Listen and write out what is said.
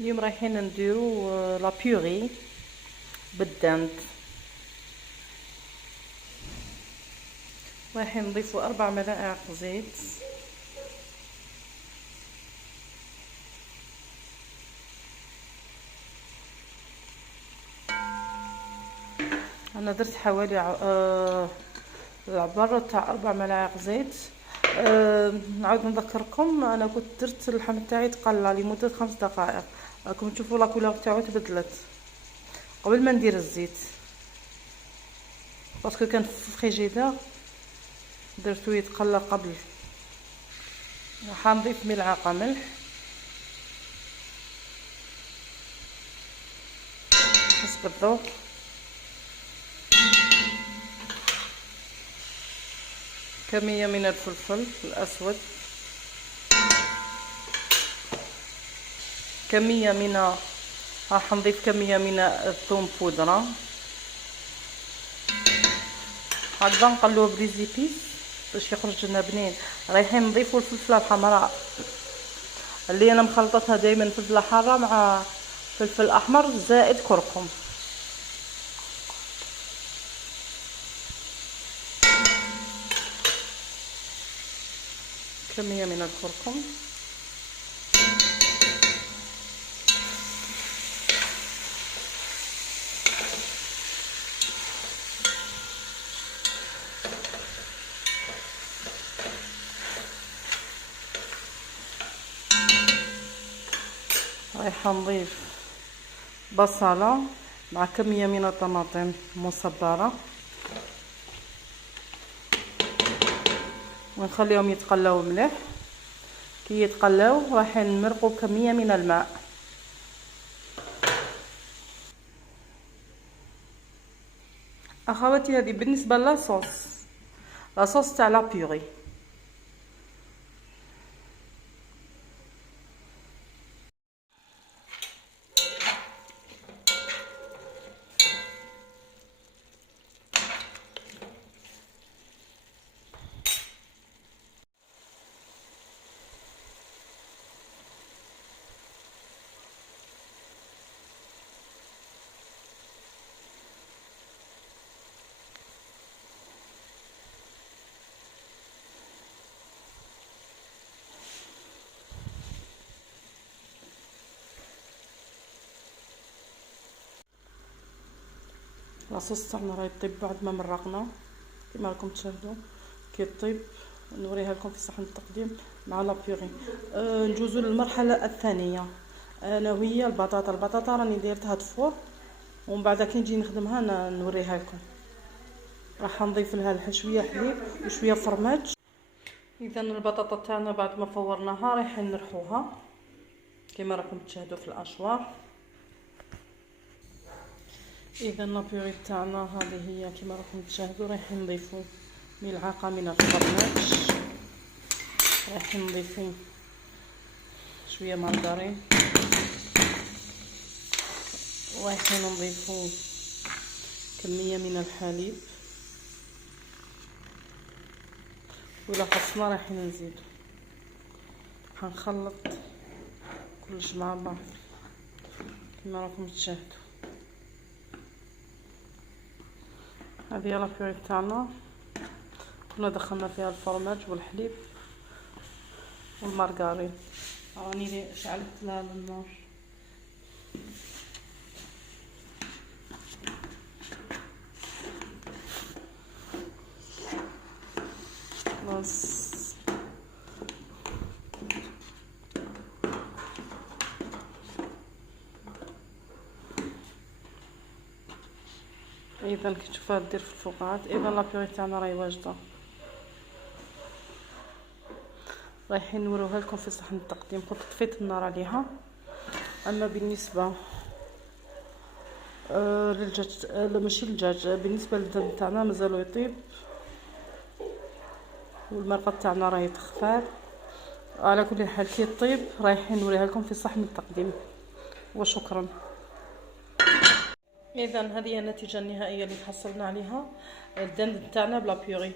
اليوم رايحين نديرو لا بيوري بالدند. رايحين نضيفو 4 ملائق زيت، انا درت حوالي عبارة تاع 4 ملاعق زيت. نعاود نذكركم، انا كنت درت اللحم تاعي تقلى لمده 5 دقائق. راكم تشوفوا لا كولور تاعو تبدلت قبل ما ندير الزيت، باسكو كان في الفريجيدير درتو يتقلى قبل. راح نضيف ملعقه ملح، حسب الذوق، كمية من الفلفل الأسود، راح نضيف كمية من الثوم بودرة. هكذا نقلوه بليزيبيس باش يخرج لنا بنين. رايحين نضيفو الفلفلة الحمراء اللي انا مخلطتها دائما، فلفلة حارة مع فلفل احمر زائد كركم. كمية من الكركم، رايحة نضيف بصلة مع كمية من الطماطم مصبرة، ونخليهم يتقلاو مليح. كي يتقلاو رايحين نمرقو كمية من الماء. اخواتي هذه بالنسبة لاصوص تاع لا بيوري. لاصوص تاعنا راه يطيب بعد ما مرقنا كما راكم تشاهدوا. كي يطيب نوريها لكم في صحن التقديم مع لا بيوري. نجوزو للمرحله الثانيه، الا وهي البطاطا راني دايرتها تفور، ومن بعد كي نجي نخدمها نوريها لكم. راح نضيف لها شويه حليب وشويه فرماج. اذا البطاطا تاعنا بعد ما فورناها رايحين نرحوها كما راكم تشاهدوا في الاشوار. اذا لابيوري تاعنا هذه هي كما راكم تشاهدوا. رايحين نضيفوا ملعقه من الفرماج، رايحين نضيفوا شويه مارغرين، ورايحين نضيفوا كميه من الحليب، ولا خصنا رايحين نزيدوا. حنخلط كلش مع بعض كما راكم تشاهدوا. هذه هي لابيوري تاعنا، كنا دخلنا فيها الفرماج والحليب والمارغرين. راني شعلت لها النار. خلاص اذا كي تشوفوها دير في الفقاعات. اذا لابيوري تاعنا راهي واجده، رايحين نوروها لكم في صحن التقديم. كنت طفيت النار عليها. اما بالنسبه للدجاج، لا ماشي الدجاج، بالنسبه للدجاج تاعنا مازالو يطيب، والمرقه تاعنا راهي تخفار. على كل حال كي يطيب رايحين نوريها لكم في صحن التقديم. وشكرا. اذا هذه هي النتيجه النهائيه اللي تحصلنا عليها، الدند تاعنا بلا بيوري.